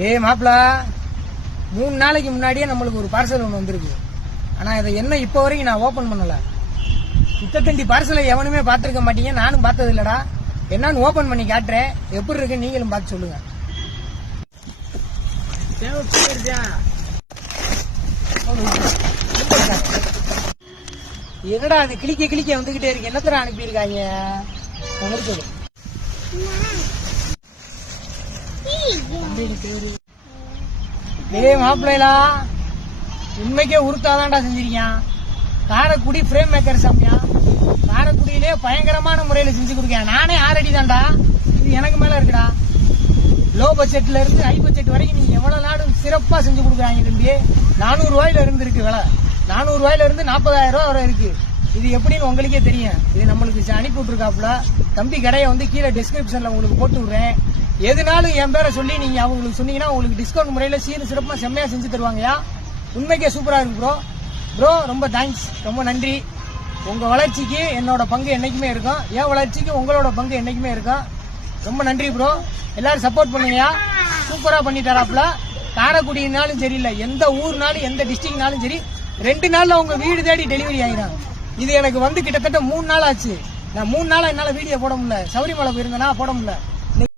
டேய் மாப்பிள, 3 நாளைக்கு முன்னாடியே நம்மளுக்கு ஒரு பார்சல் ஒன்று வந்திருக்கு. ஆனா இதை என்ன இப்ப வரைக்கும் நான் ஓபன் பண்ணல. இத்தண்டி பார்சலை எவனுமே பார்த்திருக்க மாட்டீங்க, நானும் பார்த்தது இல்லடா. என்னன்னு ஓபன் பண்ணி காட்டுறேன், எப்படி இருக்கு நீங்களும் பார்த்து சொல்லுங்க. என்னடா அது கிளிக்க கிளிக்க வந்துகிட்டே இருக்கு, என்னத்தர அனுப்பியிருக்காங்க? மாப்பிள்ளா உண்மைக்கே உருத்தாதான்டா செஞ்சிருக்கான். காரைக்குடி ஃப்ரேம் மேக்கர் சாமியா, காரைக்குடியிலே பயங்கரமான முறையில செஞ்சு கொடுக்கேன். நானே 6 அடி தான்டா, இது எனக்கு மேல இருக்குடா. லோ பட்ஜெட்ல இருந்து ஹை பட்ஜெட் வரைக்கும் நீங்க எவ்வளவு நாடு சிறப்பா செஞ்சு கொடுக்குறாங்க தம்பி. 400 ரூபாயில இருந்து இருக்கு விலை, 400 ரூபாயில இருந்து 40,000 ரூபாய் வரை இருக்கு. இது எப்படின்னு உங்களுக்கே தெரியும். இது நம்மளுக்கு அனுப்பி விட்டுருக்காப்புல தம்பி. கடையை வந்து கீழே டிஸ்கிரிப்ஷன்ல உங்களுக்கு போட்டு விடுறேன். எதுனாலும் என் பேரை சொல்லி நீங்க அவங்களுக்கு சொன்னீங்கன்னா உங்களுக்கு டிஸ்கவுண்ட் முறையில சிறப்பா செம்மையா செஞ்சு தருவாங்கயா. உண்மைக்கே சூப்பரா இருக்கு ப்ரோ. ரொம்ப தேங்க்ஸ், ரொம்ப நன்றி. உங்க வளர்ச்சிக்கு என்னோட பங்கு என்னைக்குமே இருக்கும், என் வளர்ச்சிக்கு உங்களோட பங்கு என்னைக்குமே இருக்கும். ரொம்ப நன்றி ப்ரோ. எல்லாரும் சப்போர்ட் பண்ணுங்கயா. சூப்பரா பண்ணி தராப்புல. காரைக்குடினாலும் சரி, இல்ல எந்த ஊர்னாலும் எந்த டிஸ்ட்ரிக்ட்னாலும் சரி, 2 நாள்ல உங்க வீடு தேடி டெலிவரி ஆயிடும். இது எனக்கு வந்து கிட்டத்தட்ட 3 நாள் ஆச்சு. நான் 3 நாளா என்னால வீடியோ போட முடியல, சபரிமலை போயிருந்தேன்னா போட முடியல.